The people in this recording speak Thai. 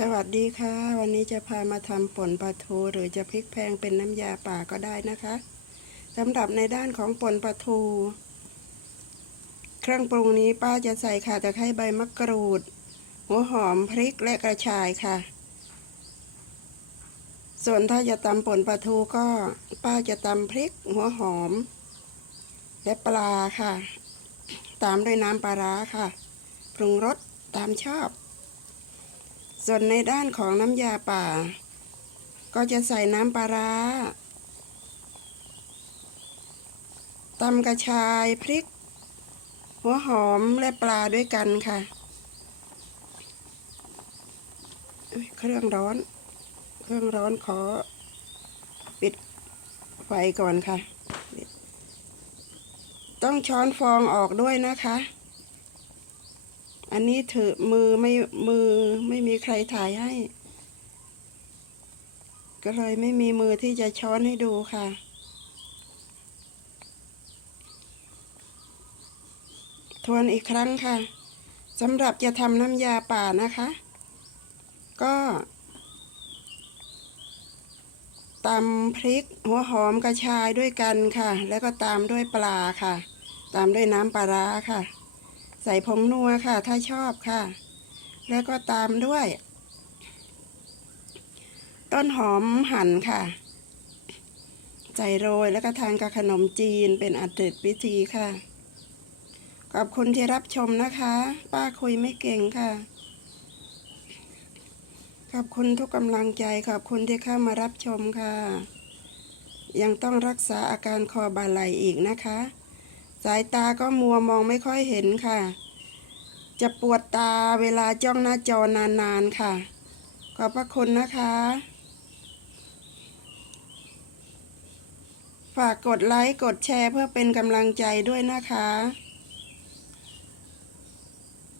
สวัสดีค่ะ วันนี้จะพามาทำป่นปลาทูหรือจะพริกแพงเป็นน้ำยาป่าก็ได้นะคะสำหรับในด้านของป่นปลาทู เครื่องปรุงนี้ป้าจะใส่ข่าตะไคร้ใบมะกรูด หัวหอมพริกและกระชายค่ะ ส่วนถ้าจะตำป่นปลาทูก็ป้าจะตำพริก หัวหอม และปลาค่ะ ตามด้วยน้ำปลาร้าค่ะ ปรุงรสตามชอบ ส่วนในด้านของน้ำยาป่า ก็จะใส่น้ำปลาร้าตำกระชายพริก หัวหอมและปลาด้วยกันค่ะ เครื่องร้อน เครื่องร้อนขอ ปิดไฟก่อนค่ะ ต้องช้อนฟองออกด้วยนะคะ อันนี้ถือมือไม่มือไม่มีใครถ่ายให้ ก็เลยไม่มีมือที่จะช้อนให้ดูค่ะ ทวนอีกครั้งค่ะสำหรับจะทำน้ำยาป่านะคะ ก็ตำพริกหัวหอมกระชายด้วยกันค่ะ แล้วก็ตามด้วยปลาค่ะ ตามด้วยน้ำปลาร้าค่ะ ใส่ผงนัวค่ะ ถ้าชอบค่ะ แล้วก็ตามด้วย ต้นหอมหั่นค่ะ ใส่โรยแล้วก็ทานกับขนมจีนเป็นอัดเด็ดพิธีค่ะ ขอบคุณที่รับชมนะคะ ป้าคุยไม่เก่งค่ะ ขอบคุณทุกกำลังใจ ขอบคุณที่เข้ามารับชมค่ะ ยังต้องรักษาอาการคอบาไหลอีกนะคะ สายตาก็มัวมองไม่ค่อยเห็นค่ะ จะปวดตาเวลาจ้องหน้าจอนานๆค่ะ ขอบพระคุณนะคะ ฝากกดไลค์ กดแชร์เพื่อเป็นกำลังใจด้วยนะคะ